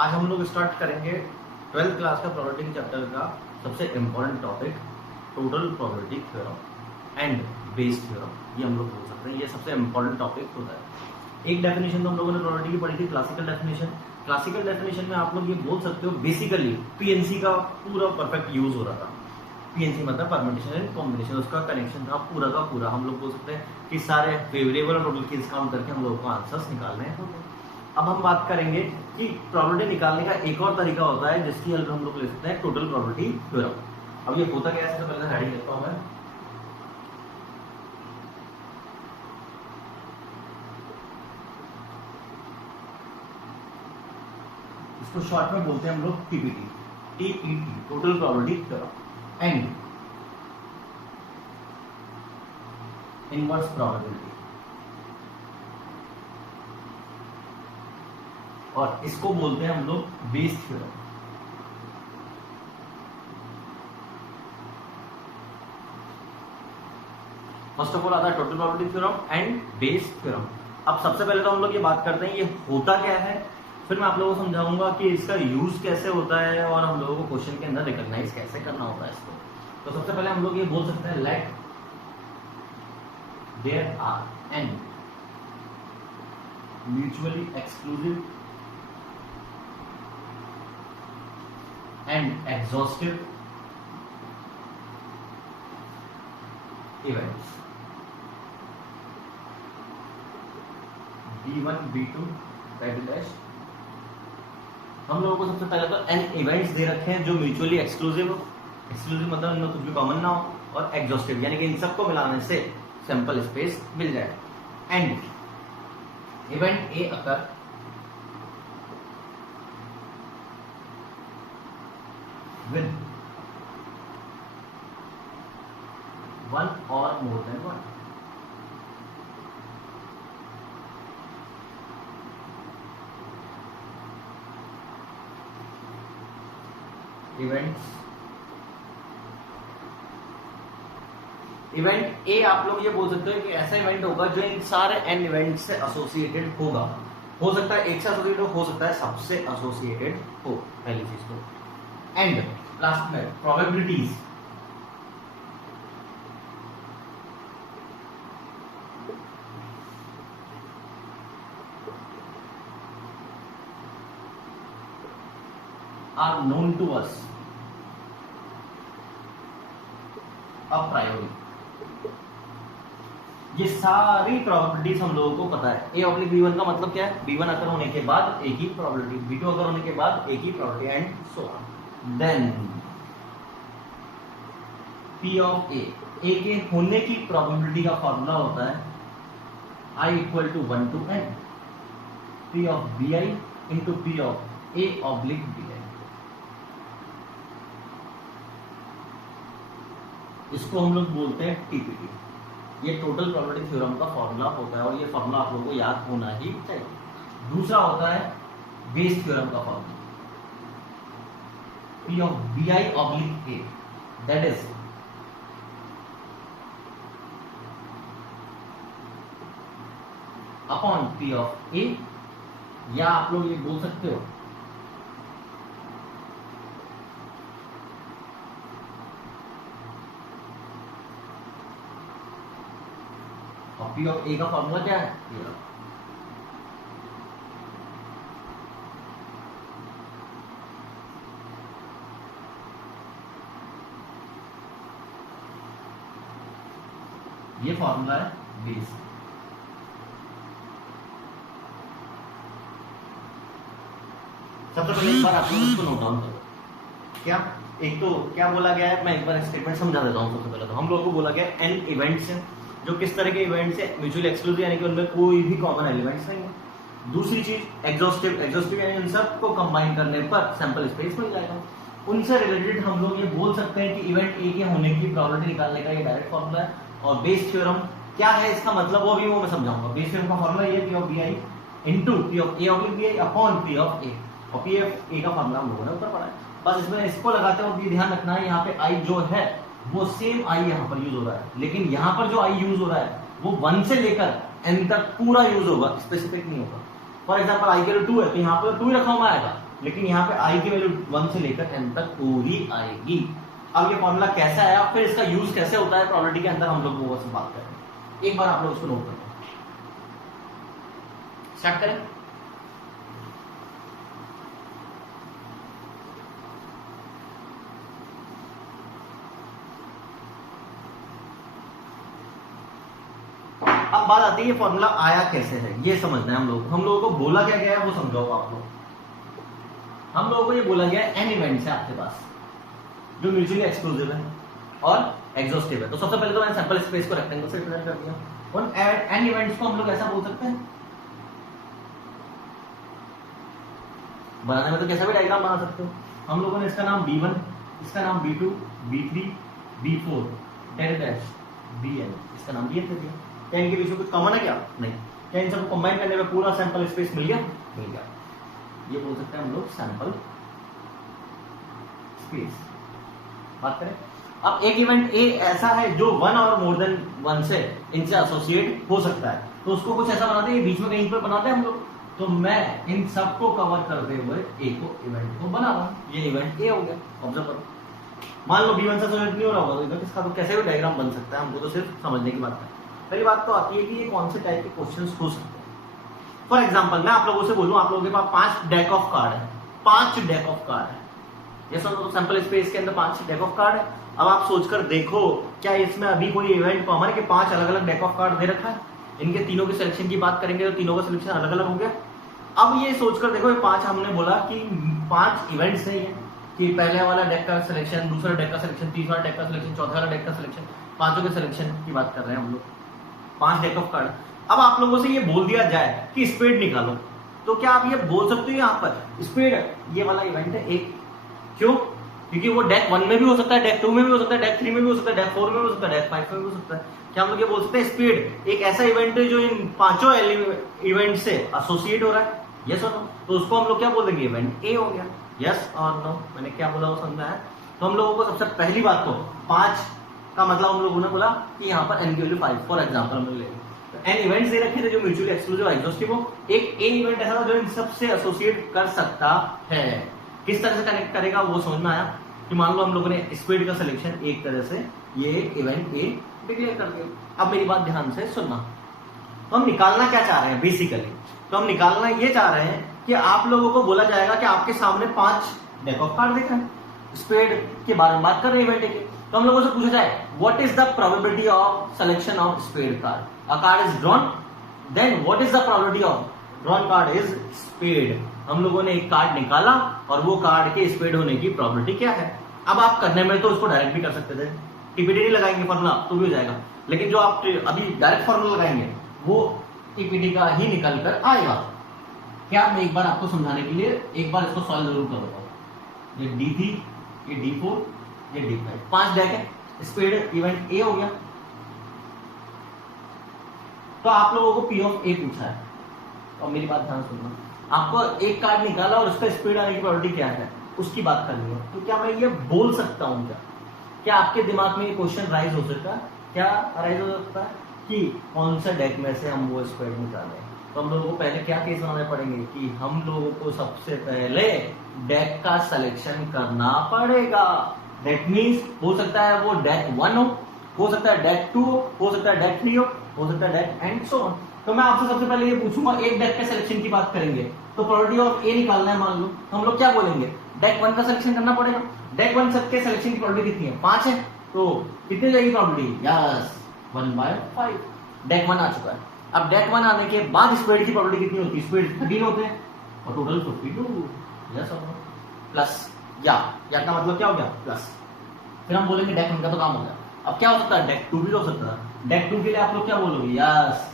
आज हम लोग स्टार्ट करेंगे 12th क्लास का प्रोबेबिलिटी चैप्टर का सबसे important topic total probability theorem and Bayes theorem. ये हम लोग बोल सकते हैं, ये सबसे इम्पोर्टेंट टॉपिक होता है। एक डेफिनेशन तो हम लोगों ने प्रोबेबिलिटी की पढ़ी थी, क्लासिकल डेफिनेशन। क्लासिकल डेफिनेशन में आप लोग ये बोल सकते हो बेसिकली पीएनसी का पूरा परफेक्ट यूज हो रहा था। पीएनसी मतलब परम्यूटेशन एंड कॉम्बिनेशन, उसका कनेक्शन था पूरा का पूरा। हम लोग बोल सकते हैं कि सारे वेरिएबल और टोटल केस काउंट करके हम लोगों को आंसर्स निकालने हैं। अब हम बात करेंगे कि प्रोबेबिलिटी निकालने का एक और तरीका होता है जिसकी हेल्प हम लोग ले सकते हैं टोटल प्रोबेबिलिटी थ्योरम। अब ये होता क्या है, सबसे पहले हेडिंग लिखता हूं मैं। इसको शॉर्ट में बोलते हैं हम लोग TPT, TPT total probability theorem and inverse probability, और इसको बोलते हैं हम लोग Bayes theorem. First of all आता है total probability theorem and Bayes theorem. अब सबसे पहले तो हम लोग ये बात करते हैं ये होता क्या है, फिर मैं आप लोगों को समझाऊंगा कि इसका यूज कैसे होता है और हम लोगों को क्वेश्चन के अंदर रिकॉग्नाइज कैसे करना होता है इसको। तो सबसे पहले हम लोग ये बोल सकते हैं let there are n mutually exclusive and exhaustive events B1 B2 dash। हम लोगों को सबसे पहले तो n इवेंट्स दे रखे हैं जो म्यूचुअली एक्सक्लूसिव मतलब इनमें कुछ भी कॉमन ना हो, और एग्जॉस्टिव यानी कि इन सबको मिलाने से सैंपल स्पेस मिल जाए। And event A occur with one or more than one। Event A आप लोग ये बोल सकते हो कि ऐसा इवेंट होगा जो इन सारे एन इवेंट से एसोसिएटेड होगा। हो सकता है एक से एसोसिएटेड हो सकता है सबसे एसोसिएटेड हो, पहली चीज तो। एंड लास्ट में probabilities are known to us a priori. ये सारी प्रोबेबिलिटीज हम लोगों को पता है। ए ऑब्लिक B1 का मतलब क्या है, B1 अगर होने के बाद एक ही प्रोबेबिलिटी, B2 अगर होने के बाद एक ही probability and so on. Then P of A के होने की प्रोबेबिलिटी का फॉर्मूला होता है I equal to 1 to n P of BI into P of A oblique BI। इसको हम लोग बोलते हैं टीपीटी। ये टोटल प्रोबेबिलिटी थ्योरम का फॉर्मूला होता है और ये फॉर्मूला आप लोगों को याद होना ही चाहिए। दूसरा होता है बेस थ्योरम का formula P of BI oblique A, that is upon P of A, या आप लोग ये बोल सकते हो और P of A का फॉर्मूला क्या है, ये फॉर्मूला है बेस। सबसे पहले एक बार आप लोग इसको नोट डाउन करो। क्या एक तो क्या बोला गया है, मैं एक बार स्टेटमेंट समझा देता हूँ। सबसे पहले तो हम लोगों को बोला गया एन इवेंट्स हैं जो किस तरह के इवेंट्स है, म्यूचुअली एक्सक्लूसिव यानी कि उनमें कोई भी कॉमन एलिमेंट्स नहीं है। दूसरी चीज एग्जॉस्टिव यानी इन सबको कंबाइन करने पर सैंपल स्पेस मिल जाएगा। उनसे रिलेटेड हम लोग ये बोल सकते हैं कि इवेंट ए के होने की प्रोबेबिलिटी निकालने का ये डायरेक्ट फॉर्मूला है। और बेस थ्योरम क्या है, इसका मतलब वो मैं समझाऊंगा। बेस थ्योरम का फॉर्मूला ये P of BI into P of A oblique BI upon P of A, और P ऑफ A का फॉर्मूला हम लोगों ने ऊपर पढ़ा है। बस इसमें इसको लगाते हैं और ये ध्यान रखना है यहाँ पे I जो है वो सेम I यहाँ पर यूज हो रहा है, लेकिन यहाँ पर जो I यूज हो रहा है वो 1 से लेकर n तक पूरा यूज होगा, स्पेसिफिक नहीं होगा। फॉर एग्जाम्पल I के लिए 2 है तो यहाँ पर 2 ही रखा हुआ आएगा, लेकिन यहाँ पे आई की वैल्यू 1 से लेकर n तक पूरी आएगी। अब ये फॉर्मूला कैसा है, फिर इसका यूज कैसे होता है प्रोबेबिलिटी के अंदर, हम लोग वो से बात करेंगे। एक बार आप लोग उसको नोट करें। स्टार्ट करें। अब बात आती है ये फॉर्मूला आया कैसे है, ये समझना है हम लोगों को बोला क्या गया है वो समझाओ आप लोग। हम लोगों को ये बोला गया है n इवेंट्स है आपके पास जो म्यूचुअली एक्सक्लूसिव है और एग्जॉस्टिव है। तो सबसे पहले तो मैंने सैंपल स्पेस को रेक्टेंगल से रिप्रेजेंट कर दिया। और n इवेंट्स को हम लोग ऐसा बोल सकते हैं, बनाने में तो कैसा भी डायग्राम बना सकते हो। हम लोगों ने इसका नाम B1, इसका नाम B2, B3, B4 dash Bn, इसका नाम Bn दे दिया। क्या इनके बीच में कुछ कॉमन है क्या? नहीं। क्या इन सबको कंबाइन करने में पूरा सैंपल स्पेस मिल गया? मिल गया। ये बोल सकते हैं हम लोग सैंपल स्पेस। बात करें अब एक इवेंट ए ऐसा है जो 1 और मोर देन 1 से इनसे एसोसिएट हो सकता है, तो उसको कुछ ऐसा बनाते हैं, बीच में कहीं पर बनाते हैं हम लोग। तो मैं इन सबको कवर करते हुए ए को इवेंट को बना रहा हूं। ये इवेंट ए हो गया। ऑब्जर्व करो, मान लो B1 से एसोसिएट नहीं हो रहा होगा तो इसका तो कैसे भी डायग्राम बन सकता है, हमको तो सिर्फ समझने की बात है। पहली बात तो आती है कि ये कौन से टाइप के क्वेश्चंस हो सकते हैं। फॉर एग्जांपल मैं आप लोगों से बोलूं, आप लोगों के पास 5 डेक ऑफ कार्ड है, 5 डेक ऑफ कार्ड है। ये सब सैंपल स्पेस के अंदर 5 डेक ऑफ कार्ड है। अब आप सोचकर देखो क्या इसमें अभी कोई इवेंट कॉमन है कि 5 अलग अलग डेक ऑफ कार्ड दे रखा है। इनके तीनों के सिलेक्शन की बात करेंगे तो तीनों का सिलेक्शन अलग अलग हो गया। अब ये सोचकर देखो, ये 5 हमने बोला कि 5 इवेंट्स है ये, कि पहले वाला डेक का सिलेक्शन, दूसरा डेक का सिलेक्शन, तीसरा डेक का सिलेक्शन, चौथा वाला डेक का सिलेक्शन, पांचों के सिलेक्शन की बात कर रहे हैं हम लोग। 5 डेक ऑफ कार्ड। अब आप लोगों से ये बोल दिया जाए कि स्पीड निकालो, तो क्या आप ये बोल सकते हो यहाँ पर स्पीड ये वाला इवेंट है एक? क्यों? क्योंकि वो डेक 1 में भी हो सकता है, डेक 2 में भी हो सकता है, डेक 3 में भी हो सकता है, डेक 4 में भी हो सकता है, डेक 5 में भी हो सकता है। क्या हम लोग ये बोल सकते हैं स्पीड एक ऐसा इवेंट है जो इन पांचों इवेंट से एसोसिएट हो रहा है? यस और नो। तो उसको हम लोग क्या बोल देंगे? इवेंट ए हो गया। यस और नो। मैंने क्या बोला वो समझा है? तो हम लोगों को सबसे पहली बात तो 5 का मतलब हम लोगों ने बोला कि यहाँ पर n की वैल्यू 5 फॉर एग्जांपल हम लोग लेंगे। तो n इवेंट्स दे रखे थे जो म्यूचुअली एक्सक्लूसिव और एग्जॉस्टिव हो। एक a इवेंट ऐसा था जो इन सबसे एसोसिएट कर सकता है। किस तरह से कनेक्ट करेगा वो समझ में आया कि मान लो हम लोगों ने स्पीड का सिलेक्शन एक तरह से ये इवेंट ए डिक्लेयर कर दिया। अब मेरी बात ध्यान से सुनना, तो हम निकालना क्या चाह रहे हैं बेसिकली? तो हम निकालना ये चाह रहे हैं कि आप लोगों को बोला जाएगा कि आपके सामने 5 डेक ऑफ कार्ड दिख रहे हैं, स्पीड के बारे में बात कर रहे हैं इवेंट के। तो हम लोगों से पूछा जाए what is the probability of selection of speed card? A card is drawn, then what is the probability of drawn card is speed. हम लोगों ने एक कार्ड निकाला और वो कार्ड के स्पीड होने की प्रोबेबिलिटी क्या है? अब आप करने में तो उसको डायरेक्ट भी कर सकते थे, टीपीटी नहीं लगाएंगे फॉर्मूला तो भी हो जाएगा, लेकिन जो आप अभी डायरेक्ट फॉर्मूला लगाएंगे वो टीपीटी का ही निकल कर आएगा। क्या मैं एक बार आपको समझाने के लिए एक बार इसको सॉल्व जरूर करूंगा। ये D3, ये D4, ये D5, 5 डेक है, स्पीड इवेंट ए हो गया। तो आप लोगों को P ऑफ A पूछा है, और मेरी बात ध्यान सुनना, आपको एक कार्ड निकाला और उसका स्पीड आने की प्रोबेबिलिटी क्या है उसकी बात करनी है। तो क्या मैं ये बोल सकता हूं क्या आपके दिमाग में ये क्वेश्चन राइज हो सकता है? क्या राइज हो सकता है कि कौन सा डेक में से हम वो स्पीड निकालें? तो हम लोगों को पहले क्या केस बनाने पड़ेंगे कि हम लोगों को सबसे पहले डेक का सिलेक्शन करना पड़ेगा। दैट मींस हो सकता है वो डेक 1 हो सकता है डेक 2 हो सकता है डेक 3 हो सकता है डेक एंड सो ऑन। तो मैं आपसे सबसे पहले ये पूछूंगा, एक डेक के सिलेक्शन की बात करेंगे तो प्रोबेबिलिटी ऑफ ए निकालना है मान लो, तो हम लोग क्या बोलेंगे? डेक 1 का सिलेक्शन करना पड़ेगा। डेक 1 के सिलेक्शन की प्रोबेबिलिटी कितनी है? 5 है, तो कितनी जाएगी प्रोबेबिलिटी? यस 1/5। डेक 1 आ चुका है। अब डेक 1 आने के बाद स्पीड की प्रोबेबिलिटी कितनी होती है? स्पीड 13 होते हैं और टोटल 52। यस और नो? प्लस या का मतलब क्या हो गया? प्लस। फिर हम बोलेंगे डेक 1 का तो काम हो गया। अब क्या हो सकता है? डेक 2 भी हो सकता है। डेक 2 के लिए आप लोग क्या बोलोगे? यस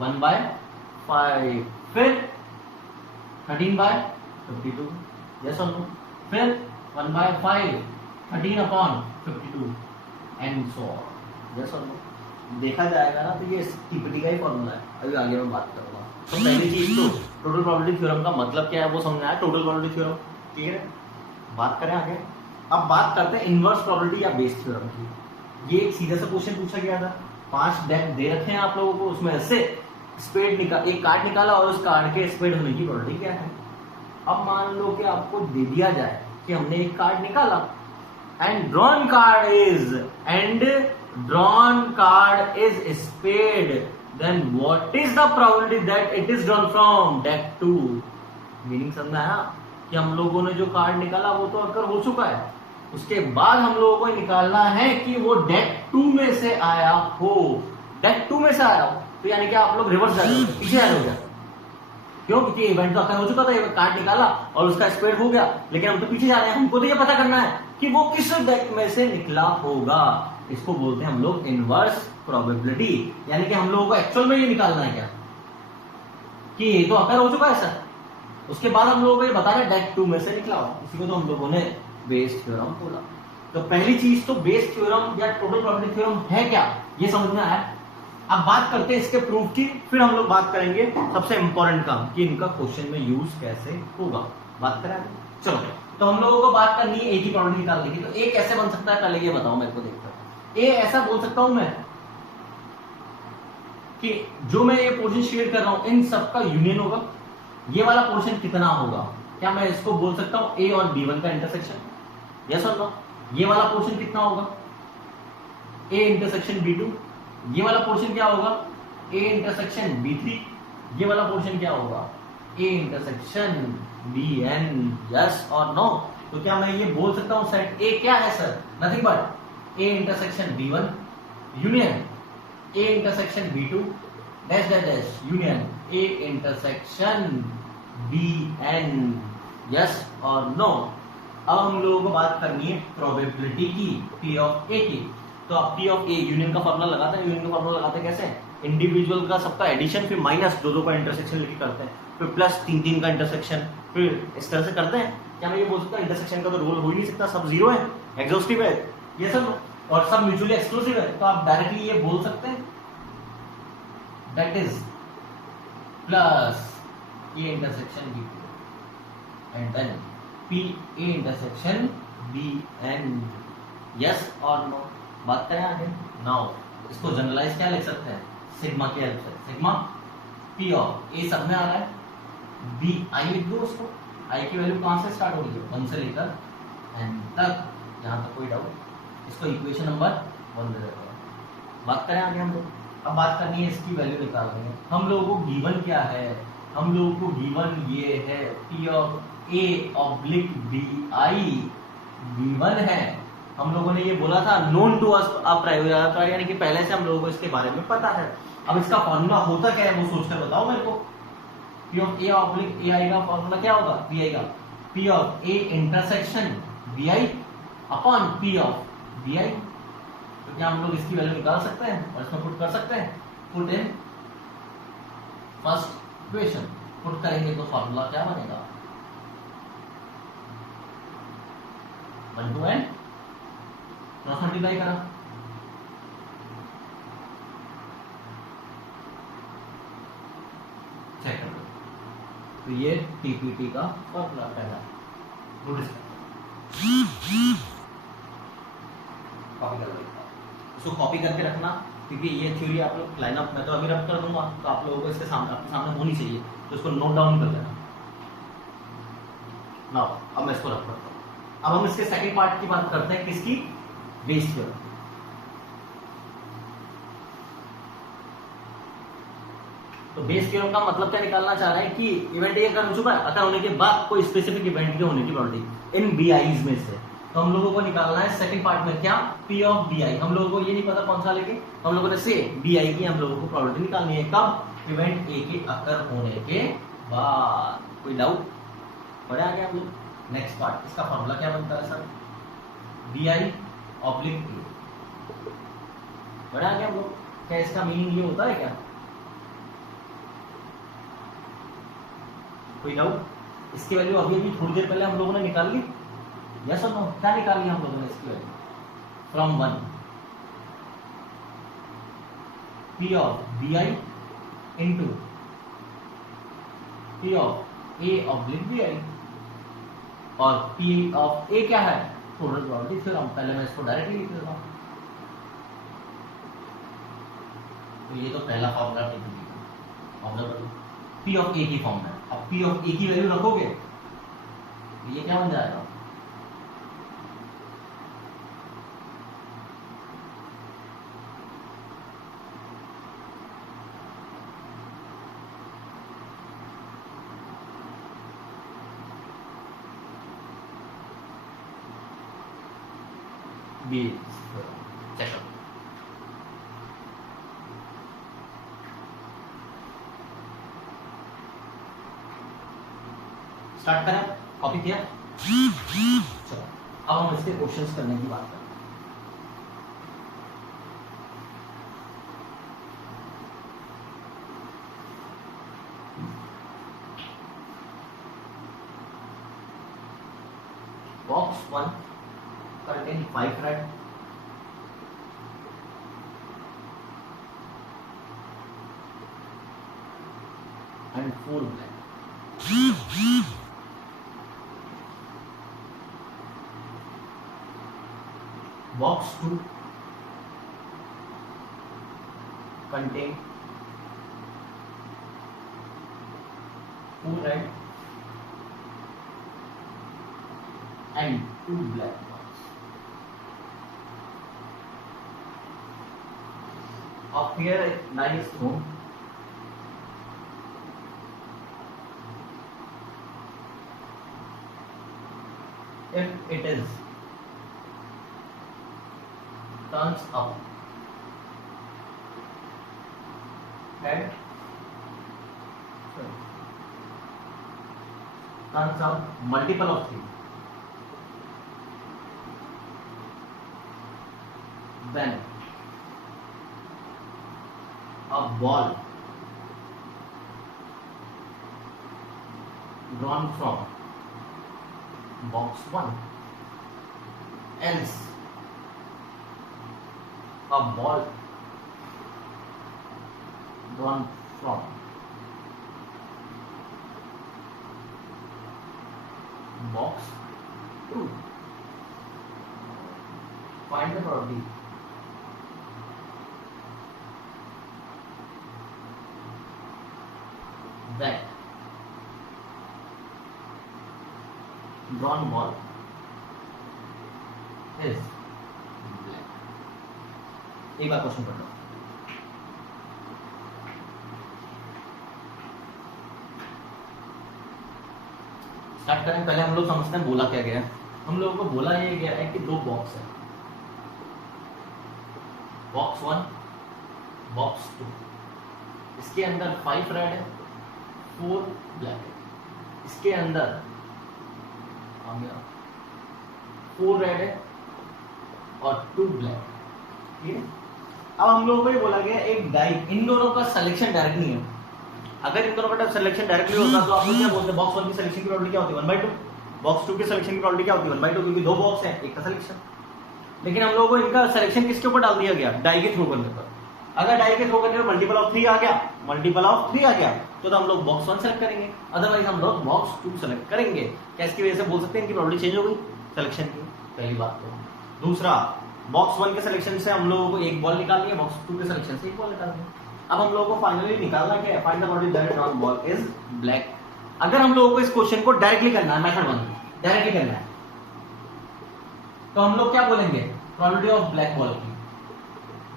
1/5। फिर 13/52। यस और नो? फिर 1/5 13/52 एंड सो ऑन। यस और नो? देखा जाएगा ना, तो ये टीपीटी का ही फॉर्मूला है। अभी आगे मैं बात करूंगा। तो पहली चीज तो टोटल प्रोबेबिलिटी थ्योरम का मतलब क्या है वो समझना है। टोटल प्रोबेबिलिटी थ्योरम क्लियर है? बात करें आगे। अब बात करते हैं इनवर्स प्रोबेबिलिटी या बेस थ्योरम की। ये एक सीधा सा क्वेश्चन पूछा गया था, 5 डेक दे रखे हैं आप लोगों को, उसमें से स्पीड एक कार्ड निकाला और उस कार्ड के स्पीड होने की प्रोबेबिलिटी क्या है? अब मान लो कि आपको दे दिया जाए कि हमने एक कार्ड निकाला and drawn card is spade, then what is the probability that it is drawn from deck 2। Meaning समझ में आया कि हम लोगों ने जो कार्ड निकाला वो तो अकर हो चुका है, उसके बाद हम लोगों को निकालना है कि वो डेक 2 में से आया हो। डेक 2 में से आया हो तो यानी कि आप लोग रिवर्स जा रहे हो, पीछे जा रहे हो क्या? क्यों? क्योंकि इवेंट तो अकर हो चुका था, ये कार्ड निकाला और उसका स्पेड हो गया, लेकिन हम तो पीछे जा रहे हैं। हमको तो ये पता करना है कि वो किस डेक में से निकला होगा। इसको बोलते हैं हम लोग इनवर्स प्रोबेबिलिटी, यानी कि हम लोगों को एक्चुअल में ये निकालना है क्या कि ये तो अकर हो चुका है सर, उसके बाद हम लोगों को ये बताना है डेक 2 में से निकला हो। इसी को तो हम लोगों ने बेस थ्योरम बोला। तो पहली चीज तो बेस थ्योरम या टोटल प्रोबेबिलिटी थ्योरम है क्या, ये समझ में आया। अब बात करते हैं इसके प्रूफ की, फिर हम लोग बात करेंगे सबसे इंपॉर्टेंट काम कि इनका क्वेश्चन में यूज कैसे होगा। बात करें चलो, तो हम लोगों को बात करनी है ए की प्रोबेबिलिटी निकालने की। तो ए कैसे बन सकता है पहले ये बताओ मेरे को। देखो ए ऐसा बोल सकता हूं मैं कि जो मैं ये पोर्शन शेयर कर रहा हूं इन सबका यूनियन होगा। ये वाला पोर्शन कितना होगा, क्या मैं इसको बोल सकता हूं ए और B1 का इंटरसेक्शन? यस और नो? ये वाला पोर्शन कितना होगा, ए इंटरसेक्शन B2। ये वाला पोर्शन क्या होगा, ए इंटरसेक्शन B3। ये वाला पोर्शन क्या होगा, ए इंटरसेक्शन BN। यस और नो? तो क्या मैं ये बोल सकता हूं सेट ए क्या है sir, nothing but A intersection B1 union A intersection B2 dash dash dash union A intersection BN। Yes और नो? अब हम लोगों को बात करनी है प्रोबेबिलिटी की, P ऑफ A की। तो आप P ऑफ A यूनियन का फॉर्मूला लगाते हैं। यूनियन का फॉर्मूला लगाते हैं कैसे, इंडिविजुअल का सबका एडिशन, फिर माइनस दो का इंटरसेक्शन लेके करते हैं, फिर प्लस तीन का इंटरसेक्शन, फिर इस तरह से करते हैं। क्या मैं ये बोल सकता हूँ इंटरसेक्शन का तो रोल हो ही नहीं सकता, सब जीरो है, एग्जॉस्टिव है ये सब, और सब म्यूचुअली एक्सक्लूसिव है। तो आप डायरेक्टली ये बोल सकते हैं that is plus A intersection B2 and then P A intersection BN। Yes और नो? बात करें आगे। नाउ इसको जनरलाइज क्या लिख सकते हैं, सिग्मा के हेल्प से। सिग्मा P ऑफ A सब में आ रहा है, B I लिख दो उसको। I की वैल्यू कहां से स्टार्ट होगी, 1 से लेकर n तक, जहां तक कोई डाउट। इसको इक्वेशन नंबर 1 दे देते हैं। बात करें आगे हम लोग। अब बात करनी है इसकी वैल्यू निकालनी है। हम लोगों को गिवन क्या है, हम लोगों को गिवन ये है P of A oblique BI given है। हम लोगों ने ये बोला था नोन टू अस प्रायोरिटी, यानी कि पहले से हम लोगों को इसके बारे में पता है। अब इसका फॉर्मूला होता क्या है वो सोचकर बताओ मेरे को। P of A oblique AI का फॉर्मूला क्या होगा, BI का P of A intersection BI upon P of BI। तो क्या हम लोग इसकी वैल्यू निकाल सकते हैं और इसमें पुट कर सकते हैं, put in first equation. Put करेंगे तो फॉर्मूला क्या बनेगा, 1 to n क्रॉस मल्टीप्लाई करा, चेक कर। तो ये TPT का फॉर्मूला पहला। कॉपी कर लो, इसको कॉपी करके रखना, क्योंकि ये थ्योरी आप लोग लाइनअप में तो अभी रख कर दूंगा, तो आप लोगों को इसके सामने आपके सामने होनी चाहिए, तो इसको नोट डाउन कर लेना। नाउ अब मैं इसको रख करता हूं। अब हम इसके सेकंड पार्ट की बात करते हैं, किसकी, बेस थ्योरम। तो बेस थ्योरम का मतलब क्या निकालना चाह रहे हैं कि इवेंट ये अगर हो चुका है, अगर होने के बाद कोई स्पेसिफिक इवेंट के होने की प्रोबेबिलिटी इन BIs में से, तो हम लोगों को निकालना है सेकंड पार्ट में क्या, P ऑफ BI। हम लोगों को ये नहीं पता कौन सा लेके, हम लोगों ने से BI की हम लोगों को प्रोबेबिलिटी निकालनी है, कब, इवेंट A के अकर होने के बाद। कोई डाउट बढ़े आगे आप लोग। नेक्स्ट पार्ट, इसका फॉर्मूला क्या बनता है सर, BI ऑब्लिक A। बढ़े आगे आप लोग। क्या इसका मीनिंग ये होता है क्या, कोई डाउट? इसकी वैल्यू अभी अभी थोड़ी देर पहले हम लोगों ने निकाल ली, यस और नो? क्या निकाल लिया हम लोगों ने इसकी value, from 1 P of BI into P of A oblique BI, और P ऑफ A क्या है, टोटल प्रोबेबिलिटी थ्योरम। पहले मैं इसको डायरेक्टली लिख देता हूं। तो ये तो पहला formula formula P of A की फॉर्म है। अब P ऑफ A की वैल्यू रखोगे ये क्या बन जाएगा, बी चेक। स्टार्ट करें, कॉपी किया, चलो अब हम इसके क्वेश्चंस करने की बात करें। Box 1 contain 5 red and 4 black. Box 2 contain 4 red and 2 black ones. Up here a die is thrown. If it is turns up, head turns up multiple of 3, then a ball drawn from box 1, else a ball drawn from box 2. Find the probability that drawn ball is black. एक बार question पढ़ लो। Start करें, पहले हम लोग समझते हैं बोला क्या गया है। हम लोगों को बोला ये गया है कि 2 बॉक्स है, बॉक्स 1, बॉक्स 2। इसके अंदर 5 रेड है, 4 ब्लैक है। इसके अंदर 4 रेड है और 2 ब्लैक। ठीक है, अब हम लोगों को ये बोला गया एक डाई, इन दोनों का सिलेक्शन डायरेक्ट नहीं है। अगर इन दोनों का सिलेक्शन डायरेक्टली होता तो आप लोग क्या बोलते हैं, बॉक्स 1 की सिलेक्शन की प्रोबेबिलिटी क्या होती है 1/2, बॉक्स 2 की सिलेक्शन की प्रोबेबिलिटी क्या होती है 1/2, क्योंकि 2 बॉक्स है, एक का सिलेक्शन। लेकिन हम लोगों को इनका सिलेक्शन किसके ऊपर डाल दिया गया, डाई के थ्रू करने पर। अगर डाई के थ्रू करने पर मल्टीपल ऑफ 3 आ गया, मल्टीपल ऑफ 3 आ गया तो हम लोग बॉक्स 1 सेलेक्ट करेंगे, अदरवाइज हम लोग बॉक्स 2 सेलेक्ट करेंगे। क्या इसकी वजह से बोल सकते हैं इनकी प्रोबेबिलिटी चेंज हो गई सिलेक्शन की, पहली बात तो। दूसरा, बॉक्स 1 के सिलेक्शन से हम लोगों को एक बॉल निकालनी है, बॉक्स 2 के सिलेक्शन से एक बॉल निकालनी है। अब हम लोगों को फाइनली निकालना क्या है, find the probability that drawn ball is black. अगर हम लोगों को इस क्वेश्चन को डायरेक्टली करना है, मेथड 1 डायरेक्टली करना है, तो हम लोग क्या बोलेंगे, प्रोबेबिलिटी ऑफ ब्लैक बॉल की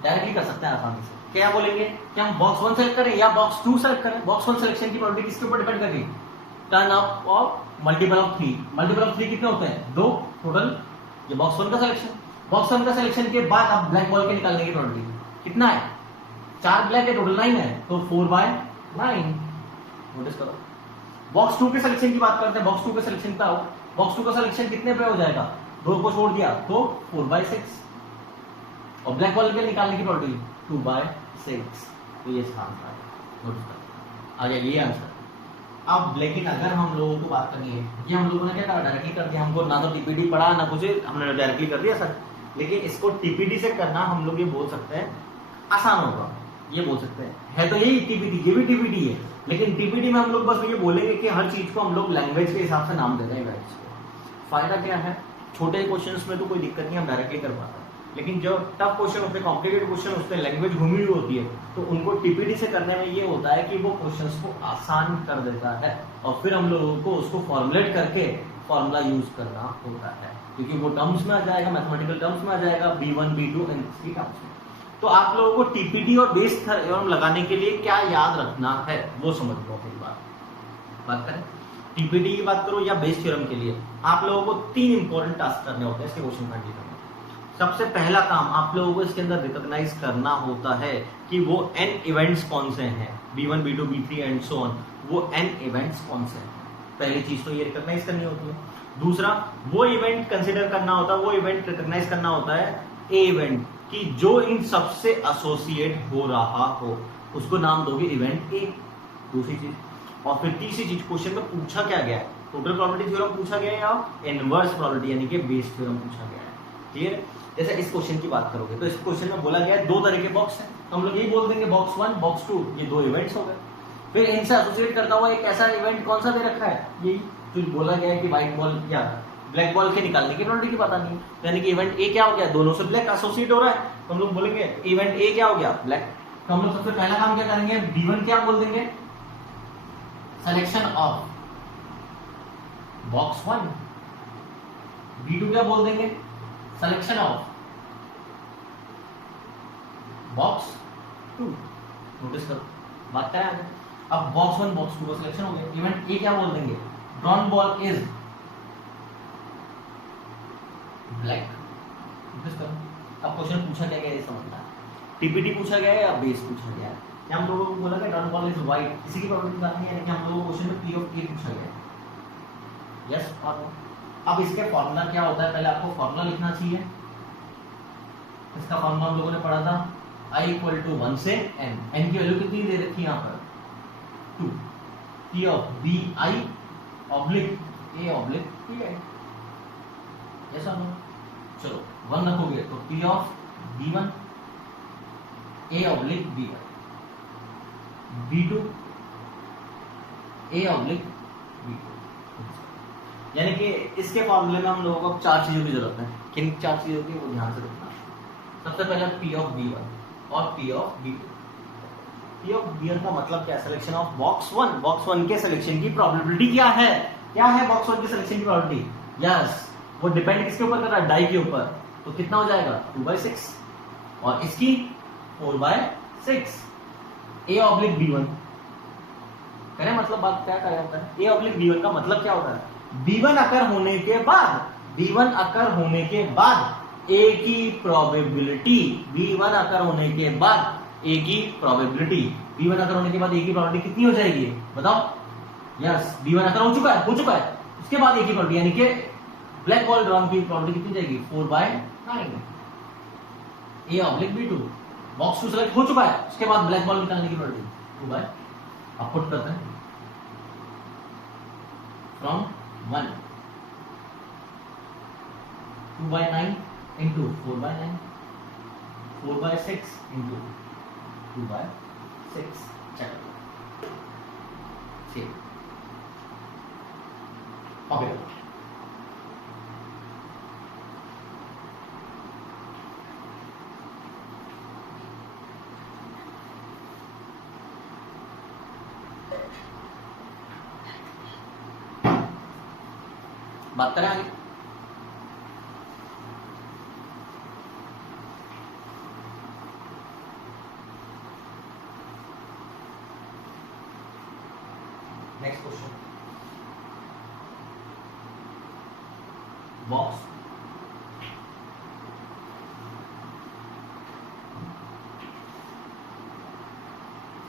डायरेक्टली कर सकते हैं आसानी से। क्या बोलेंगे कि हम बॉक्स 1 सेलेक्ट करें या बॉक्स 2 सेलेक्ट करें। बॉक्स 1 सिलेक्शन की प्रोबेबिलिटी किसके ऊपर डिपेंड करेगी, turn up of multiple of 3। Multiple of 3 कितने होते हैं, 2 टोटल। ये बॉक्स 1 का सिलेक्शन, बॉक्स 1 का सिलेक्शन के बाद आप ब्लैक बॉल के निकालने की प्रोबेबिलिटी कितना है, 4 ब्लैक है, टोटल 9 है, तो 4/9। नोटिस करो। बॉक्स 2 के सिलेक्शन की बात करते हैं, बॉक्स 2 के सिलेक्शन का बॉक्स 2 का सिलेक्शन कितने पे हो जाएगा, 2 को छोड़ दिया तो 4/6, और ब्लैक बॉल के निकालने की प्रोबेबिलिटी 2/6। तो ये इसका आंसर है, नोटिस करो आ गया ये आंसर। अब लेकिन अगर हम लोगों को बात करनी है, ये हम लोगों ने क्या करा, डायरेक्टली कर दिया, हमको ना तो टीपीडी पढ़ा ना कुछ, हमने डायरेक्टली कर दिया सर। लेकिन इसको टीपीडी से करना हम लोग ये बोल सकते हैं आसान होगा, ये बोल सकते हैं। है तो यही टीपीडी, ये भी टीपीडी है, लेकिन टीपीडी में हम लोग बस ये बोलेंगे कि हर चीज को हम लोग लैंग्वेज के हिसाब से नाम देते हैं इवेंट्स को। फायदा क्या है, छोटे क्वेश्चंस में तो कोई दिक्कत नहीं, हम डायरेक्टली कर पाते हैं। लेकिन जो टफ क्वेश्चन होते हैं, कॉम्प्लिकेटेड क्वेश्चन होते हैं, लैंग्वेज घूमी हुई होती है, तो उनको टीपीडी से करने में ये होता है कि वो क्वेश्चंस को आसान कर देता है, और फिर हम लोगों को उसको फॉर्मुलेट करके फॉर्मूला यूज करना होता है, क्योंकि वो टर्म्स में आ जाएगा, मैथमेटिकल टर्म्स में आ जाएगा, B1 B2 and C terms में। तो आप लोगों को टीपीटी और बेस थ्योरम लगाने के लिए क्या याद रखना है वो समझ लो। एक बात करें टीपीटी की बात करो या बेस थ्योरम के लिए, आप लोगों को 3 इंपॉर्टेंट टास्क करने होते हैं इसके क्वेश्चन कंप्लीट करने। सबसे पहला काम आप लोगों को इसके अंदर रिकॉग्नाइज करना होता है कि वो n इवेंट्स कौन से हैं, B1 B2 B3 and so on, वो n इवेंट्स कौन से हैं। पहली चीज तो ये रिकॉग्नाइज करनी होती है। दूसरा, वो इवेंट कंसिडर करना होता है, वो इवेंट रिकॉग्नाइज करना होता है ए इवेंट कि जो इन सबसे एसोसिएट हो रहा हो, उसको नाम दोगे इवेंट ए। दूसरी चीज, और फिर तीसरी चीज, क्वेश्चन में पूछा क्या गया है, टोटल प्रोबेबिलिटी थ्योरम पूछा गया है या इनवर्स प्रोबेबिलिटी यानी कि बेस थ्योरम पूछा गया है। क्लियर? जैसे इस क्वेश्चन की बात करोगे तो इस क्वेश्चन में बोला गया है 2 तरह के बॉक्स हैं, तो हम लोग यही बोल देंगे बॉक्स 1 बॉक्स 2, ये 2 इवेंट्स हो गए। फिर इनसे एसोसिएट करता हुआ एक ऐसा इवेंट कौन सा दे रखा है, यही जो बोला गया है कि व्हाइट बॉल या ब्लैक बॉल के निकालने की प्रोबेबिलिटी पता नहीं, यानी कि इवेंट ए क्या हो गया, दोनों से ब्लैक एसोसिएट हो रहा है, तो हम लोग बोलेंगे इवेंट ए क्या हो गया, ब्लैक। तो हम लोग सबसे पहला काम क्या करेंगे, B1 क्या बोल देंगे, सिलेक्शन ऑफ बॉक्स 1, B2 क्या बोल देंगे, सिलेक्शन ऑफ बॉक्स 2। नोटिस करो बात क्या है। अब बॉक्स 1 बॉक्स 2 का सिलेक्शन हो गया, इवेंट ए क्या बोल देंगे, drawn ball is black. Notice करो अब क्वेश्चन पूछा क्या गया ये समझना है, टीपीटी पूछा गया है या बेस पूछा गया है, क्या हम लोगों को बोला गया ड्रॉन बॉल इज व्हाइट, इसी की प्रोबेबिलिटी बतानी है, यानी कि हम लोगों को क्वेश्चन में P ऑफ A पूछा गया है। यस और नो। अब इसके फॉर्मूला क्या होता है, पहले आपको फॉर्मूला लिखना चाहिए। इसका फॉर्मूला हम लोगों ने पढ़ा था I इक्वल टू 1 से n, n की वैल्यू कितनी दे रखी है यहाँ पर 2, P of BI oblique A oblique PI। ऐसा नो, चलो 1 रखोगे तो P of B1 A oblique BI, B2 A oblique B2। यानी कि इसके फॉर्मूले में हम लोगों को 4 चीजों की जरूरत है। किन 4 चीजों की, वो ध्यान से रखना। सबसे पहले P ऑफ B1 और P of B2। P of B1 का मतलब क्या है, सिलेक्शन ऑफ बॉक्स 1, बॉक्स 1 के सिलेक्शन की प्रोबेबिलिटी क्या है, क्या है बॉक्स 1 के सिलेक्शन की प्रोबेबिलिटी। यस, वो डिपेंड किसके ऊपर कर रहा है, डाई के ऊपर, तो कितना हो जाएगा 2/6 और इसकी 4/6। A ऑब्लिक B1 करें, मतलब बात क्या कर होता है, A ऑब्लिक B1 का मतलब क्या होता है, B1 अकर होने के बाद, B1 अकर होने के बाद A की प्रोबेबिलिटी, B1 अकर होने के बाद A की प्रोबेबिलिटी, B1 अकर होने के बाद A की प्रोबेबिलिटी कितनी हो जाएगी बताओ। यस, B1 अकर हो चुका है, उसके बाद A की प्रोबेबिलिटी यानी कि ब्लैक बॉल ड्रॉन की प्रोबेबिलिटी कितनी जाएगी 4/9। A oblique B2 box 2 select हो चुका है, उसके बाद ब्लैक बॉल निकालने की प्रोबेबिलिटी 2/, अब पुट करते हैं फ्रॉम 1 2/9 into 4/9, 4/6 into 2/6। चलो ठीक, ओके। बात करें आगे, next question, box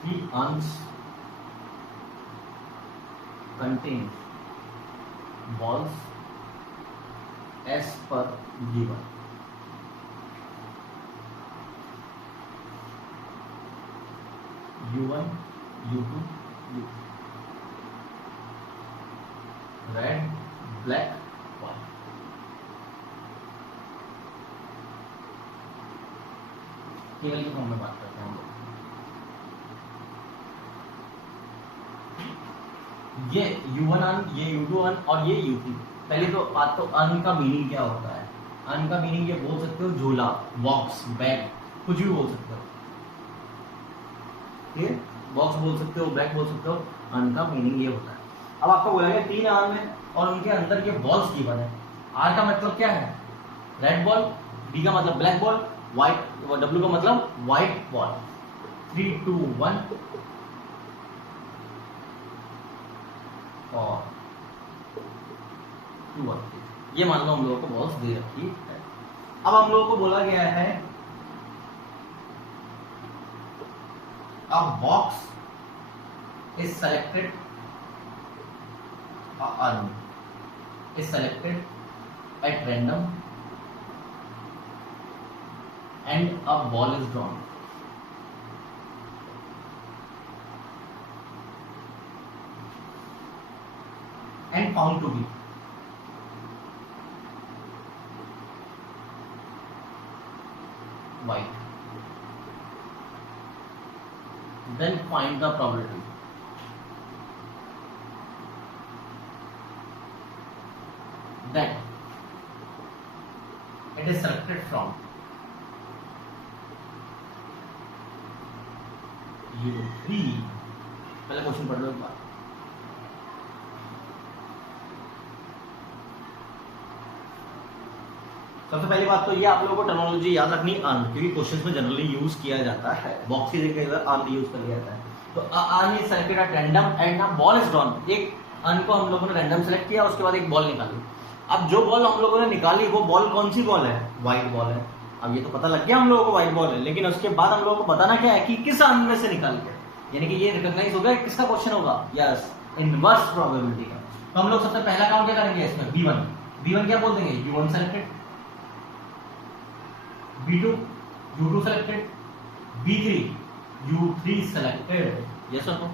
the arms contain balls as per given। U1 U2 U3, red black white. केवल की फॉर्म में बात करते हैं हम लोग। ये U1 अन, ये U2 अन और ये U3। पहले तो बात, तो अन का मीनिंग क्या होता है, अन का मीनिंग ये बोल सकते हो झोला, बॉक्स, बैग, कुछ भी बोल सकते हो, ठीक है, बॉक्स बोल सकते हो, बैग बोल सकते हो, अन का मीनिंग ये होता है। अब आपको बोला गया 3 अन है, और उनके अंदर ये बॉल्स गिवन है। आर का मतलब क्या है? रेड बॉल, बी का मतलब ब्लैक बॉल, व्हाइट, डब्ल्यू का मतलब व्हाइट बॉल। 3, 2, 1 और 2, 1। ये मान लो हम लोगों को बॉल्स दे रखी है। अब हम लोगों को बोला गया है a box is selected, a urn is selected at random and a ball is drawn. And found to be white. Then find the probability. That it is selected from U3। पहले क्वेश्चन पढ़ लो एक बार। सबसे पहली बात तो ये आप लोगों को टर्मिनोलॉजी याद रखनी अर्न, क्योंकि क्वेश्चंस में जनरली यूज किया जाता है। बॉक्स की जगह अर्न यूज कर लिया जाता है। तो earn is selected at random and a ball is drawn. एक अर्न को हम लोगों ने रैंडम सेलेक्ट किया, उसके बाद एक बॉल निकाली। अब जो बॉल हम लोगों ने निकाली वो बॉल कौन सी बॉल है? व्हाइट बॉल है। अब ये तो पता लग गया हम लोगों को व्हाइट बॉल है, लेकिन उसके बाद हम लोगों को बताना क्या है कि किस अर्न में से निकाल गया, यानी कि ये रिकॉग्नाइज हो गया किसका क्वेश्चन होगा। यस, इनवर्स प्रोबेबिलिटी का। तो हम लोग सबसे पहला काम क्या करेंगे इसमें? B1। B1 क्या बोल देंगे? U1 selected, B2 U2 selected, B3 U3 selected। yes or no?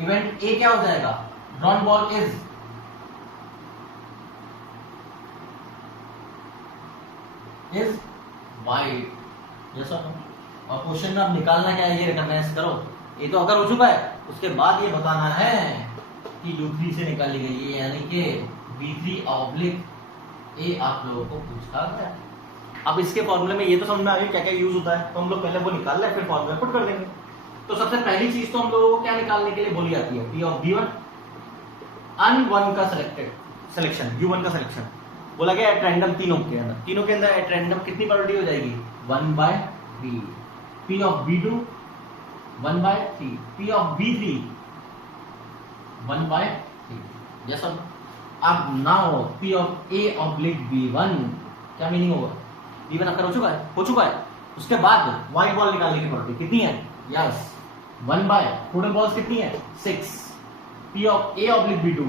Event A क्या हो जाएगा? Drawn ball is white. yes or no? और क्वेश्चन में अब निकालना क्या है ये रिकॉग्नाइज करो। ये तो अगर हो चुका है, उसके बाद ये बताना है कि U3 से निकाली गई है, यानी कि B3 ऑब्लिक ए आप लोगों को पूछा गया। अब इसके फॉर्मूले में ये तो समझ में आ गया क्या क्या यूज होता है, तो हम लोग पहले वो निकाल लें फिर फॉर्मूला पुट कर देंगे। तो सबसे पहली चीज तो हम लोगों को क्या निकालने के लिए बोली जाती है? P of B1 अन 1 का सिलेक्शन, U1 का सिलेक्शन बोला गया एट रैंडम। तीनों के अंदर एट रैंडम कितनी प्रोबेबिलिटी हो जाएगी? 1/3। P of B2 1/3, P of B3 1/3। yes sir। अब now P of A oblique B1 क्या मीनिंग होगा? B1 अगर हो चुका है, उसके बाद व्हाइट बॉल निकालने की प्रोबेबिलिटी कितनी है? यस, 1/, टोटल बॉल्स कितनी है? 6। P of A oblique B2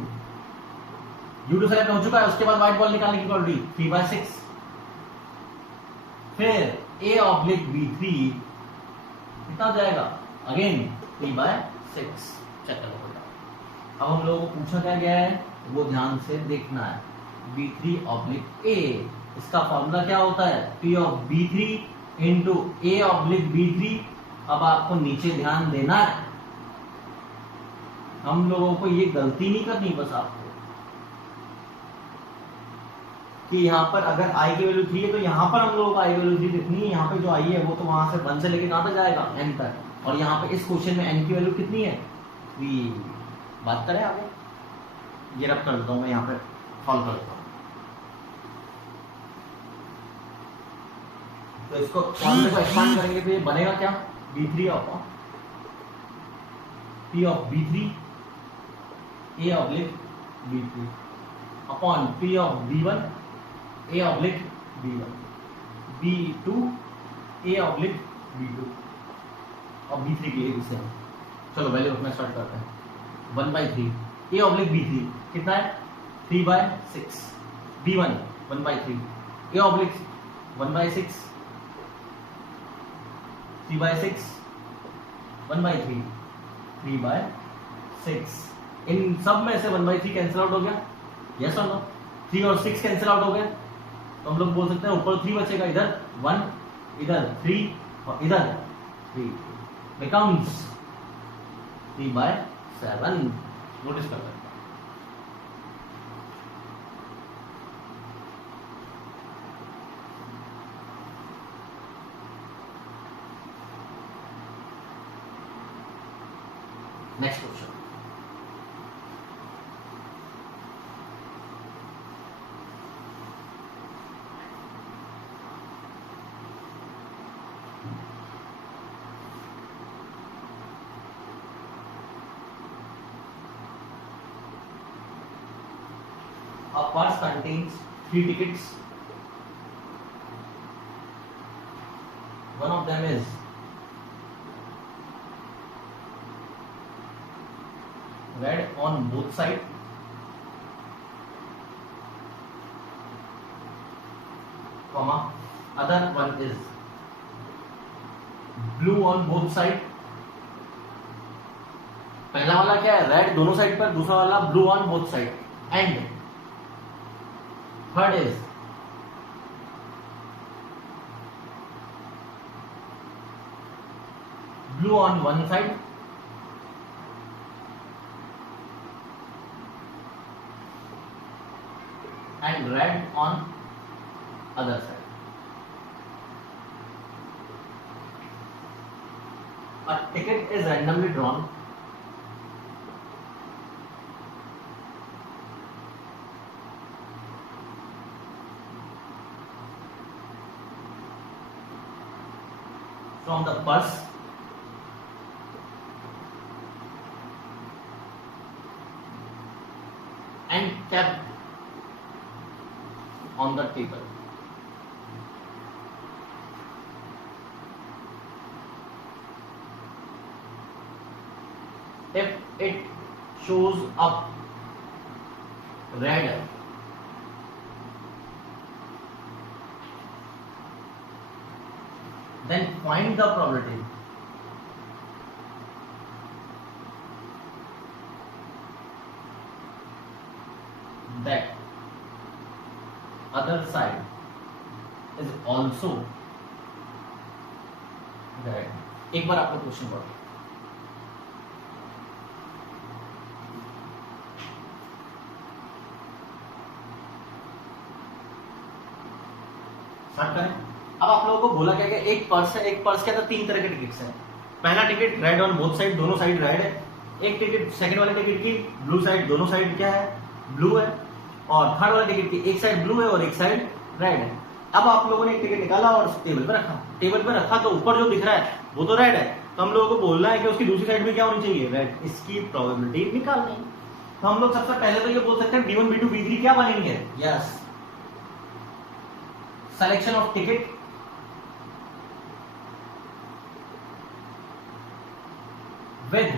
U2 select हो चुका है, उसके बाद व्हाइट बॉल निकालने की प्रोबेबिलिटी 3/6। फिर A ऑब्लिक B3 कितना हो जाएगा? अगेन 3/6। चेक करो। अब हम लोगों को पूछा क्या गया है वो ध्यान से देखना है। B3 ऑब्लिक A, इसका फॉर्मूला क्या होता है? P of B3 into A oblique B3। अब आपको नीचे ध्यान देना है, हम लोगों को ये गलती नहीं करनी बस आपको, कि यहाँ पर अगर i की वैल्यू 3 है तो यहाँ पर हम लोगों को i की वैल्यू 3 दिखनी है। यहाँ पे जो i है वो तो वहां से 1 से लेके कहां तक जाएगा? n तक। और यहाँ पे इस क्वेश्चन में n की वैल्यू कितनी है? 3। बात करें आगे, ये रब कर देता हूं मैं, यहाँ पे सॉल्व कर देता हूं। तो इसको फॉर्मूले को एक्सपांड करेंगे तो ये बनेगा क्या? B3 upon P of B3 A oblique B3 upon P of B1 A oblique B1 B2 A oblique B2 और B3 के लिए भी सेम। चलो वैल्यू अपना स्टार्ट करते हैं। 1/3 A ऑब्लिक B3 कितना है? 3/6। B1 1/3 A oblique 1/6 3/6 1/3 3/6। इन सब में से 1/3 कैंसिल आउट हो गया। यस और नो? 3 और 6 कैंसिल आउट हो गए, तो हम लोग बोल सकते हैं ऊपर 3 बचेगा, इधर 1, इधर 3 और इधर 3, बिकम्स 3/7। नोटिस कर सकते हैं। Next question. A purse contains 3 tickets. One of them is red on both sides, comma, other one is blue on both sides. पहला वाला क्या है, रेड दोनों साइड पर, दूसरा वाला blue on both side, and third is blue on one side and red on other side. A ticket is randomly drawn from the purse and kept on the table. If it shows up red, then find the probability that other side is also red. एक बार आपको question पढ़ो. Start करें. अब आप लोगों को बोला क्या है, एक पर्स है, एक पर्स के अंदर 3 तरह के टिकट्स हैं. पहला ticket red on both side, दोनों साइड रेड है. एक टिकट सेकंड वाले टिकट की ब्लू साइड, दोनों साइड क्या है, ब्लू है. और थर्ड वाले टिकट की एक साइड ब्लू है और एक साइड रेड है. अब आप लोगों ने एक टिकट निकाला और टेबल पे रखा. टेबल पे रखा तो ऊपर जो दिख रहा है वो तो रेड है, तो हम लोगों को बोलना है कि उसकी दूसरी साइड में क्या होनी चाहिए, रेड. इसकी प्रोबेबिलिटी निकालनी है. तो हम लोग सबसे पहले तो ये बोल सकते हैं B1 B2 B3 क्या बनेंगे. Yes, selection of ticket with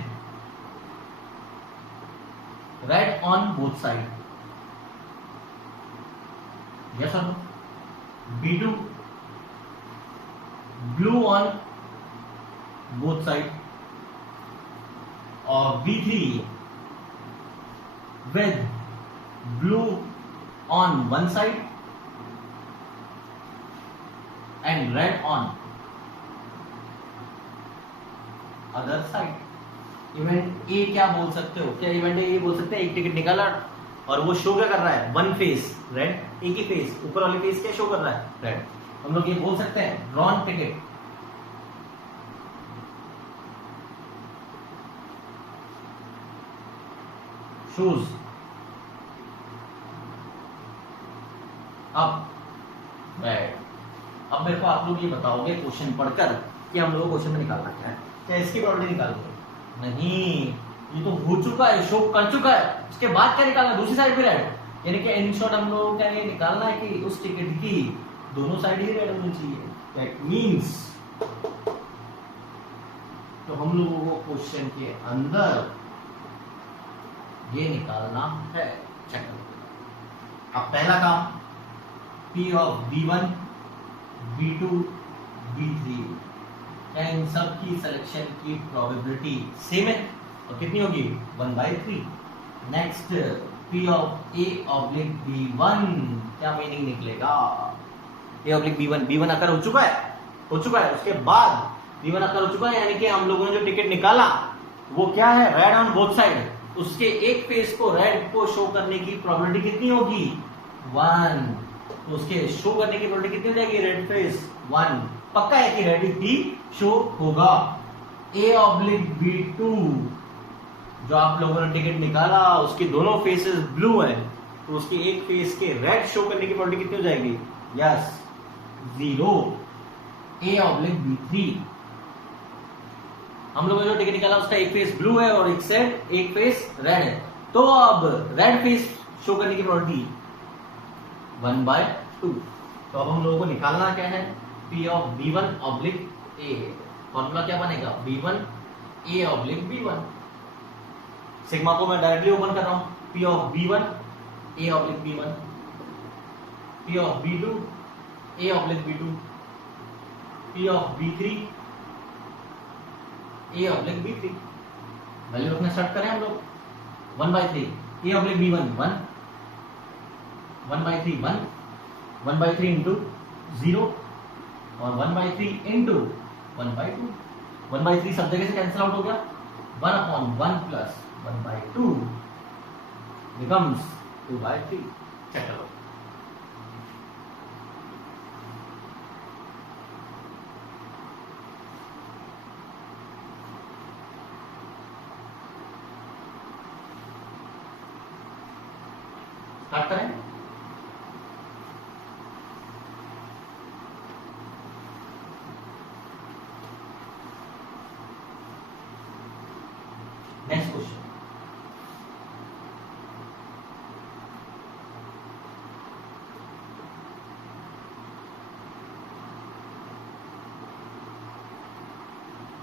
red on both side. Yes or no? B2 blue on both side, और B3 with blue on one side and red on other side. Event A क्या बोल सकते हो, क्या event A बोल सकते हैं, एक टिकट निकाला और वो शो क्या कर रहा है, वन फेस रेड, एक ही फेस, ऊपर वाले फेस क्या शो कर रहा है, रेड. हम लोग ये बोल सकते हैं ड्रॉन टिकट शोज अब रेड. अब मेरे को आप लोग ये बताओगे क्वेश्चन पढ़कर कि हम लोग क्वेश्चन में निकालना क्या है. क्या इसकी प्रोबेबिलिटी निकालोगे? नहीं, ये तो हो चुका है, शो कर चुका है. उसके बाद क्या निकालना, दूसरी साइड भी रेड. यानी कि इन शॉर्ट हम लोगों का ये निकालना है कि उस टिकट की दोनों साइड ही रेड होनी चाहिए. दैट मींस तो हम लोगों को क्वेश्चन के अंदर ये निकालना है. चेक करो. अब पहला काम P of B1 B2 B3, क्या इन सब की सिलेक्शन की प्रोबेबिलिटी सेम है, तो कितनी होगी, 1/3. Next P of A oblique B1, क्या मीनिंग निकलेगा, A ऑब्लिक B1, B1 अकर हो चुका है, हो चुका है. उसके बाद B1 अकर हो चुका है, यानी कि हम लोगों ने जो टिकट निकाला वो क्या है, रेड ऑन बोथ साइड. उसके एक फेस को रेड को शो करने की प्रोबेबिलिटी कितनी होगी, 1. तो उसके शो करने की प्रोबेबिलिटी कितनी हो जाएगी, रेड फेस 1. पक्का है कि रेड ही शो होगा. A ऑब्लिक B2, जो आप लोगों ने टिकट निकाला उसके दोनों फेसेस ब्लू है, तो उसके एक फेस के रेड शो करने की प्रोबेबिलिटी कितनी हो जाएगी, यस 0. A ऑब्लिक B3, हम लोगों ने जो टिकट निकाला उसका एक फेस ब्लू है और एक फेस रेड है, तो अब रेड फेस शो करने की प्रोबेबिलिटी 1/2। तो अब हम लोगों को निकालना क्या है, P of B1 oblique A। Formula क्या बनेगा, B1 A oblique B1। Sigma को मैं डायरेक्टली ओपन कर रहा हूं, P of B1 A oblique B1, P of B2 A oblique B2, P of B3 A oblique B3। Value रखना start करें हम लोग। 1/3 A ऑब्लिक B1 1, 1/3 1, 1/3 इंटू 0 और 1/3 इंटू 1/2। 1/3 सब जगह से कैंसिल आउट हो गया, 1/1 प्लस 1/2 बिकम्स 2/3। चेक करो। स्टार्ट करें। Next question,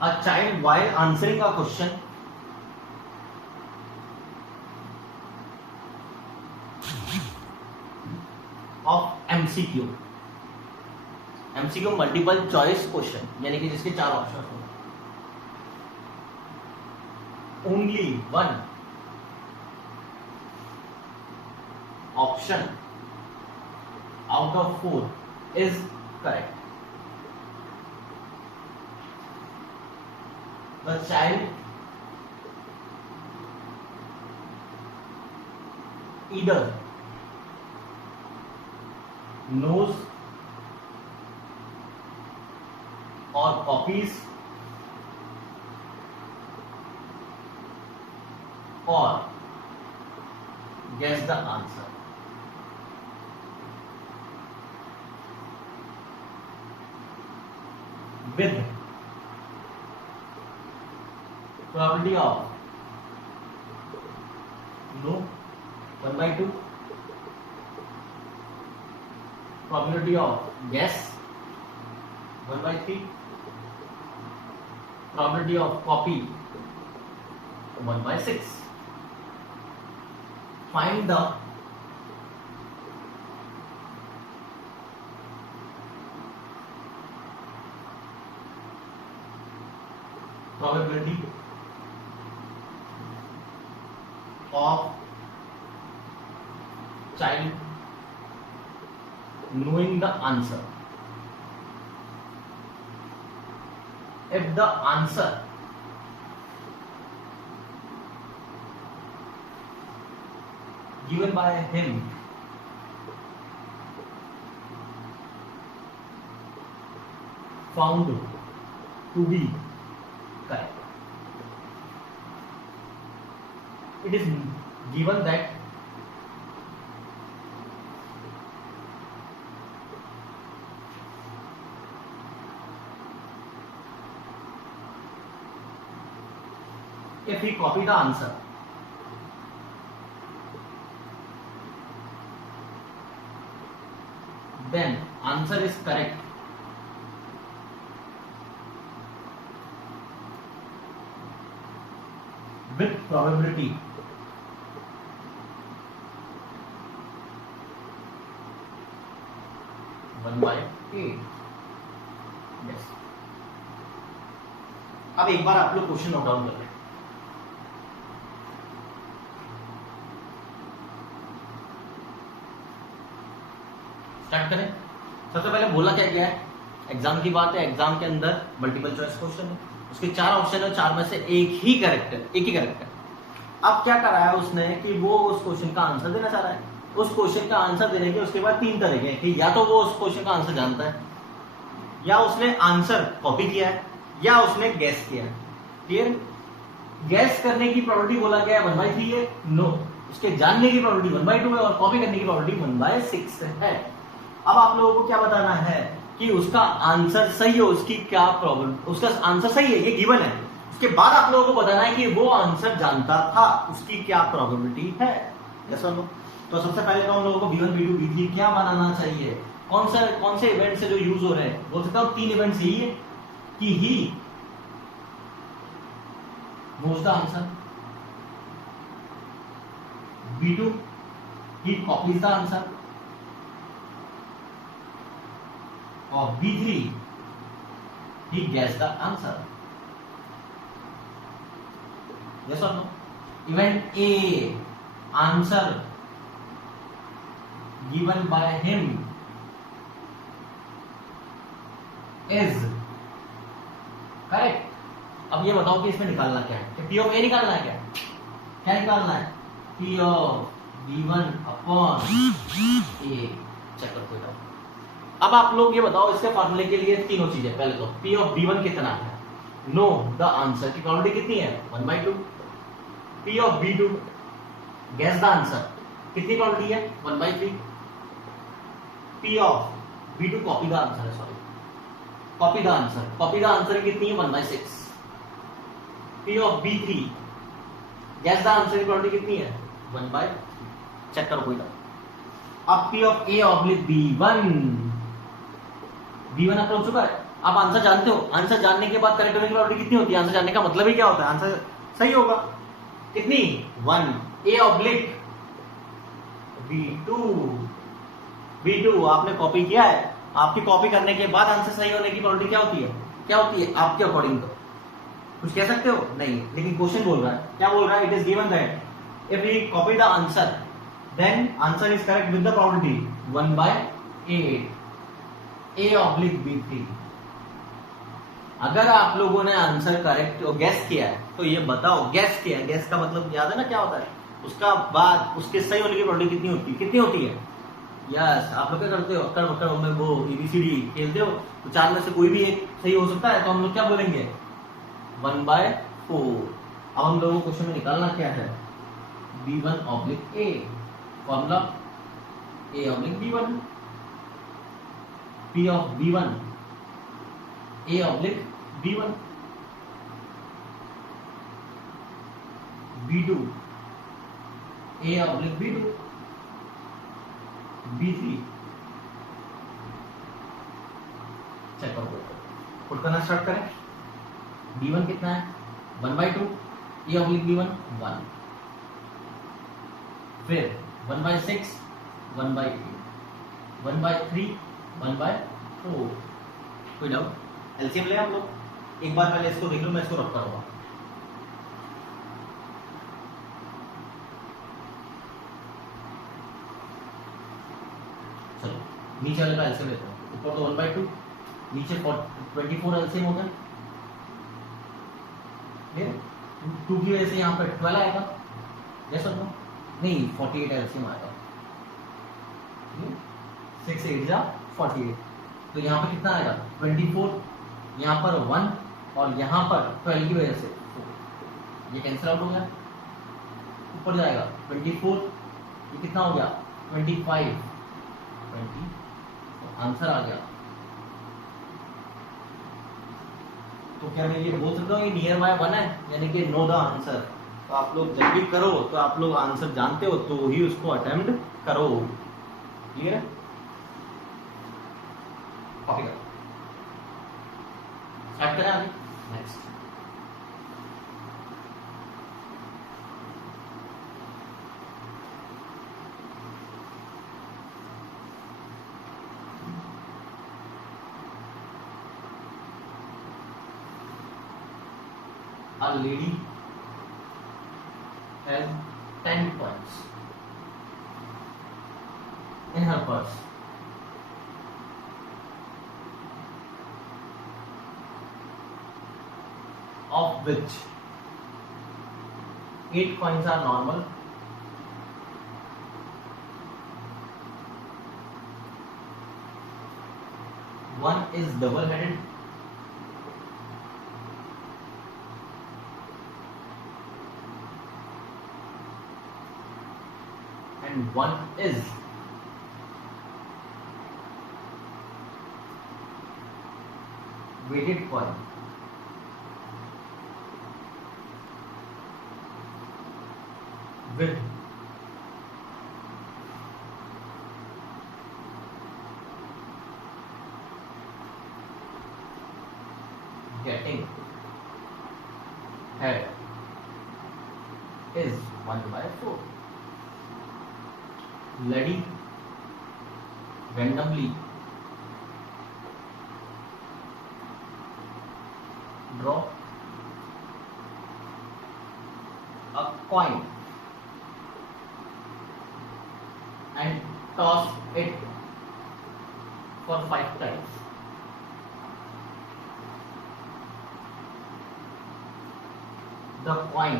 a child while answering a question of MCQ multiple choice question, यानी कि जिसके 4 ऑप्शन हो, only one option out of 4 is correct. The child either knows or copies or guess the answer. With probability of no 1/2, probability of guess 1/3, probability of copy 1/6. Find the probability of child knowing the answer. If the answer given by him found to be correct, it is given that if he copy the answer, then answer is correct with probability 1/8. Yes. अब एक बार आप लोग question note down कर लें। Start करें। सबसे पहले बोला क्या गया है, एग्जाम की बात है, एग्जाम के अंदर मल्टीपल चॉइस क्वेश्चन है, उसके 4 ऑप्शन है, 4 में से एक ही करेक्ट है। अब क्या कर रहा है उसने कि वो उस क्वेश्चन का आंसर देना चाह रहा है। उस क्वेश्चन का आंसर देने के उसके बाद 3 तरीके हैं कि या तो वो उस क्वेश्चन का आंसर जानता है, या उसने आंसर कॉपी किया है, या उसने गैस किया है। क्लियर? गैस करने की प्रोबेबिलिटी बोला गया है 1/3 है, नो। उसके जानने की प्रोबेबिलिटी 1/2 है और कॉपी करने की प्रोबेबिलिटी 1/6 है। अब आप लोगों को क्या बताना है कि उसका आंसर सही है, उसकी क्या प्रॉब्लम, उसका आंसर सही है, ये गिवन है। उसके बाद आप लोगों को बताना है कि वो आंसर जानता था, उसकी क्या प्रोबेबिलिटी है। यस और नो? तो सबसे पहले तो हम लोगों को B1 B2 B3 क्या बनाना चाहिए, कौन से इवेंट से जो यूज हो रहे हैं, बोल सकता हूँ 3 इवेंट्स यही है कि he moves the answer, B2 he copies the answer, और B3 he gets the answer. Yes or no? Event A, answer given by him is correct. अब ये बताओ कि इसमें निकालना क्या है, P of A निकालना है, क्या निकालना है, P of B1 upon A, check करते हो। अब आप लोग ये बताओ इसके फॉर्मूले के लिए तीनों चीजें, पहले तो P of B1 कितना है, नो द आंसर की प्रोबेबिलिटी कितनी है 1/2, P of B2 guess the answer कितनी प्रोबेबिलिटी है 1/3, P of B2 copy the answer है, सॉरी कॉपी द आंसर कितनी है 1/6, P of B3 guess the answer की प्रोबेबिलिटी कितनी है 1/, चेक करो कोई ना। अब P of A oblique B1 approach चुका है, आप आंसर जानते हो, आंसर जानने के बाद करेक्ट होने की प्रोबेबिलिटी कितनी होती है, आंसर जानने का मतलब ही क्या होता है, आंसर सही होगा, कितनी 1, A ऑब्लिक B2 आपने कॉपी किया है, आपकी कॉपी करने के बाद आंसर सही होने की प्रोबेबिलिटी क्या होती है आपके अकॉर्डिंग, तो कुछ कह सकते हो नहीं, लेकिन क्वेश्चन बोल रहा है, क्या बोल रहा है, it is given that if we copy the answer then answer is correct with the probability 1/8, A oblique B3। अगर आप लोगों ने आंसर करेक्ट और गैस किया है तो ये बताओ, गैस किया, गैस का मतलब याद है ना क्या होता है, उसका बाद उसके सही होने की प्रोबेबिलिटी कितनी होती है, यस आप लोग क्या करते हो, अक्कड़ बक्कड़ में वो ABCD खेलते हो, तो 4 में से कोई भी एक सही हो सकता है, तो हम लोग क्या बोलेंगे 1/4। अब हम लोगों को क्वेश्चन में निकालना क्या है, B1 oblique A, formula A oblique B1, P of B1 A oblique B1, B2 A oblique B2, B3 check करो, पुट करना स्टार्ट करें, B1 कितना है 1/2, A ऑब्लिक B1 1, फिर 1/6, 1/8, 1/3, 1/4, कोई डाउट, एलसीएम ले आप लोग, एक बार पहले इसको देख लो, मैं इसको रख करूंगा, चलो नीचे वाले का एलसीएम लेता हूं, ऊपर तो 1/2, नीचे 24 एलसीएम हो गया, 2 की वजह से यहाँ पर 12 आएगा, जैसा नो नहीं 48 एलसीएम आएगा, 6 8 जा 48, तो यहाँ पर कितना आएगा 24, यहाँ पर 1 और यहाँ पर 12 की वजह से 4, ये कैंसिल आउट हो गया, ऊपर जाएगा 24, ये कितना हो गया 25, 20, तो आंसर आ गया। तो क्या मैं ये बोल सकता हूँ नियर बाय 1 है, यानी कि नो द आंसर, तो आप लोग जब भी करो तो आप लोग आंसर जानते हो तो ही उसको अटेम्प्ट करो, क्लियर है, कॉपी करो, स्टार्ट करें आगे, next a lady has 10 coins in her purse, of which 8 coins are normal, 1 is double-headed, and 1 is weighted coin. With getting head is 1/4. Lady randomly draw a coin and toss it for 5 times. The coin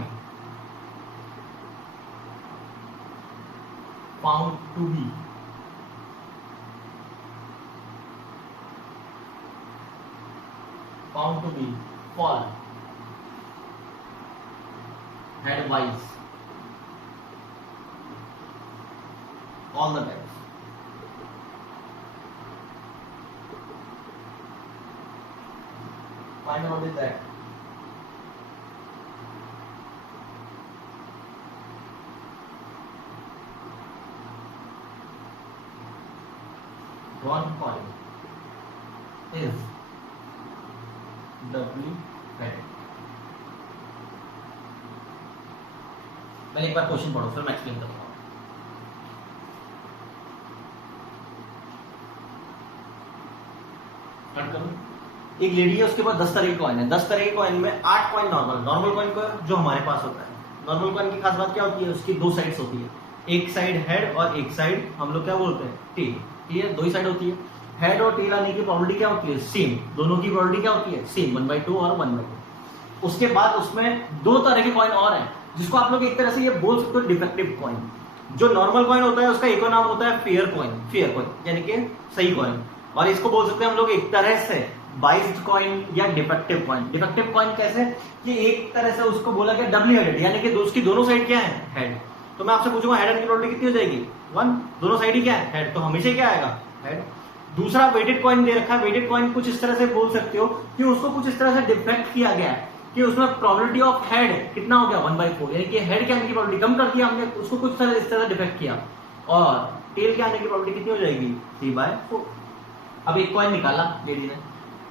found to be fall headwise all the times. Find out what is that. One coin is doubly headed. पहले एक बार question पढ़ो फिर मैं explain करता हूँ. एक lady है, उसके पास 10 तरह के कॉइन है. 10 तरह के कॉइन में 8 कॉइन नॉर्मल कॉइन को जो हमारे पास होता है. नॉर्मल कॉइन की खास बात क्या होती है, उसकी 2 साइड्स होती है. एक साइड हेड और एक साइड हम लोग क्या बोलते हैं, टेल. ठीक है, 2 ही साइड होती है. हेड और टेल आने की प्रोबेबिलिटी क्या होती है, सेम. दोनों की प्रोबेबिलिटी क्या होती है, सेम, 1/2 और 1/2. उसके बाद उसमें 2 तरह के कॉइन और हैं, जिसको आप लोग एक तरह से ये बोल सकते हो डिफेक्टिव कॉइन. जो नॉर्मल कॉइन होता है उसका एक और नाम होता है फेयर कॉइन यानी कि सही कॉइन. और इसको बोल सकते हैं हम लोग एक तरह से बाइस्ड कॉइन या डिफेक्टिव कॉइन. डिफेक्टिव कॉइन कैसे, कि एक तरह से उसको बोला गया डबली हेडेड, यानी कि उसकी दोनों साइड क्या है, हेड. तो मैं आपसे पूछूंगा हेड की प्रोबेबिलिटी कितनी हो जाएगी, 1. दोनों साइड ही क्या है, हेड, तो हमेशा क्या आएगा, हेड. दूसरा वेटेड कॉइन दे रखा है. वेटेड कॉइन कुछ इस तरह से बोल सकते हो कि उसको कुछ इस तरह से डिफेक्ट किया गया है कि उसमें प्रोबेबिलिटी ऑफ हेड कितना हो गया, 1/4, यानी कि हेड के आने की प्रोबेबिलिटी कम कर दिया हमने, उसको कुछ तरह इस तरह डिफेक्ट किया. और टेल के आने की प्रोबेबिलिटी कितनी हो जाएगी, 3/4. अब एक कॉइन निकाला लेडी ने,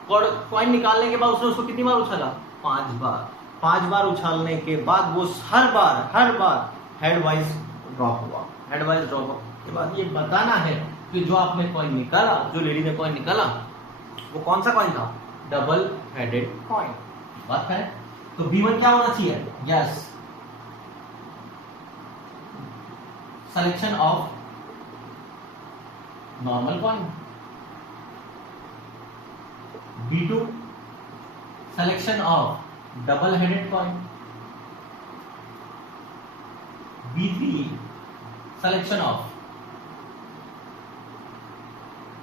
और कॉइन निकालने के बाद उसने उसको कितनी बार उछाला, 5 बार. 5 बार उछालने के बाद वो हर बार हेड वाइज ड्रॉप हुआ. हेड वाइज ड्रॉप के बाद ये बताना है कि जो आपने कॉइन निकाला, जो लेडी ने कॉइन निकाला, वो कौन सा कॉइन था, डबल हेडेड कॉइन. बात है. तो B1 क्या होना चाहिए, yes, selection of normal coin. B2 selection of double headed coin. B3 selection of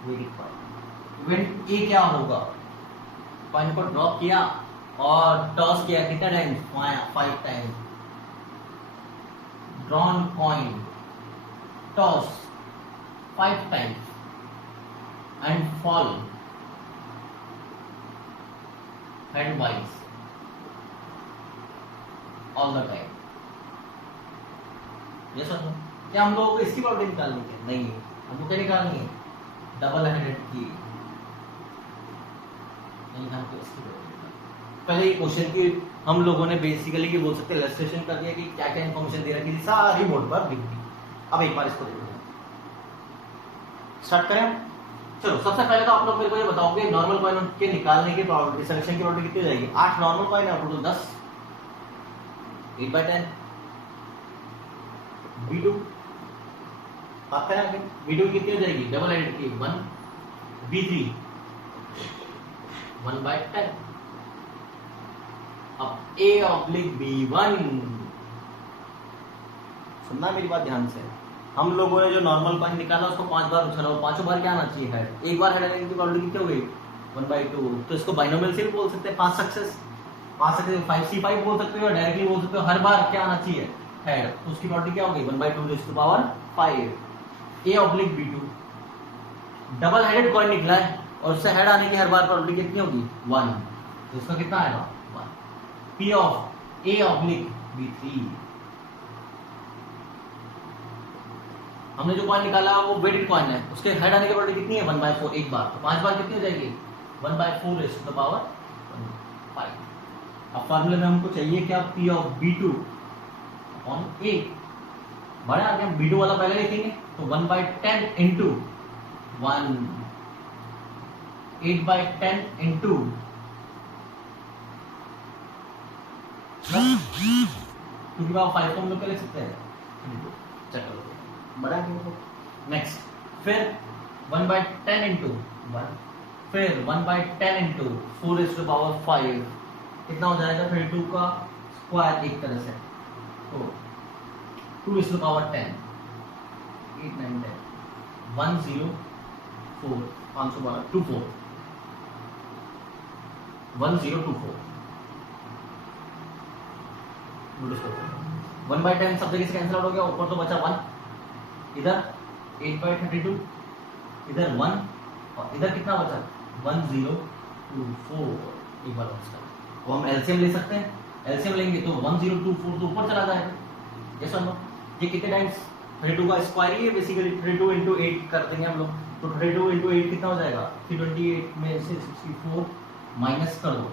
weighted coin. Event A क्या होगा, कॉइन को ड्रॉप किया और टॉस किया कितना time, 5 time. Drawn coin toss 5 times and fall headwise all the time. ये सब क्या हम लोगों को इसकी प्रोबेबिलिटी निकालनी है, नहीं, हमको क्या निकालनी है, डबल हेडेड की. नहीं, हमको इसकी प्रोबेबिलिटी. पहले ये क्वेश्चन की हम लोगों ने बेसिकली ये बोल सकते हैं इलस्ट्रेशन कर दिया कि क्या क्या इन्फॉर्मेशन दे रखी थी, सारी बोर्ड पर लिख दी. अब एक बार इसको देखो, स्टार्ट करें. चलो, सबसे पहले तो आप लोग मेरे को ये बताओगे नॉर्मल कॉइन के निकालने की प्रोबेबिलिटी, सिलेक्शन की प्रोबेबिलिटी कितनी हो जाएगी. 8 नॉर्मल कॉइन है, टोटल 10, 8/10. B2 आता है, B2 कितनी हो जाएगी, डबल हेडेड की 1. B3 1/10. अब A/B1, सुनना मेरी बात ध्यान से. हम लोगों ने जो नॉर्मल कॉइन निकाला उसको 5 बार उछाला, 5 बार क्या आना चाहिए, हेड. एक बार हेड आने की प्रोबेबिलिटी कितनी हो गई, 1/2. तो इसको बाइनोमियल से भी बोल सकते हैं, 5 सक्सेस, 5C5 बोल सकते हो, डायरेक्टली बोल सकते हो, हर बार क्या आना चाहिए, हेड. तो उसकी प्रोबेबिलिटी क्या हो गई, 1/2⁵5. A/B2 डबल हेडेड कॉइन निकला है और उससे हेड आने की हर बार प्रोबेबिलिटी कितनी होगी, 1. तो इसका कितना आएगा, 1. P/A/B3. हमने जो कॉइन निकाला वो वेटेड कॉइन है, उसके हेड आने की प्रोबेबिलिटी कितनी है, 1/4, एक बार. तो 5 बार कितनी हो जाएगी, 1/4⁵1. 5। अब फार्मूले में हमको चाहिए क्या, P of B2 upon A। बड़ा आ गया, B2 वाला पहले लिखेंगे तो 1/10 इंटू 1 8/10 इंटू प्लस 2 की पावर 5 को हम लोग क्या लिख सकते हैं, चलो बड़ा क्यों। नेक्स्ट फिर 1/10 इंटू 1, फिर 1/10 इंटू 4 इज टू पावर 5, कितना हो जाएगा 32 का स्क्वायर एक तरह से, तो 2 इज टू पावर 10, 8 9 10 104 512 24 1024। 1/10 सब जगह से कैंसिल आउट हो गया, ऊपर तो बचा 1, इधर 8/32, इधर 1 और इधर कितना बचा 1024। एक बार तो हम एलसीएम ले सकते हैं, एलसीएम लेंगे तो 1024 तो ऊपर चला जाएगा। यस और नो, ये कितने टाइम्स 32 का स्क्वायर ही है बेसिकली, 32 इंटू 8 कर देंगे हम लोग, तो 32 इंटू 8 कितना हो जाएगा 328 में से 64 माइनस कर दो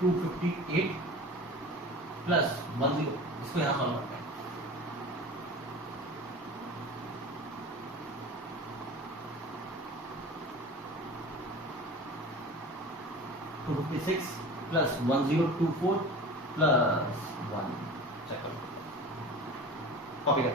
258 प्लस 10, इसको यहाँ सॉल्व करते हैं। 256 प्लस 1024 प्लस 1, चेक करो, कॉपी कर।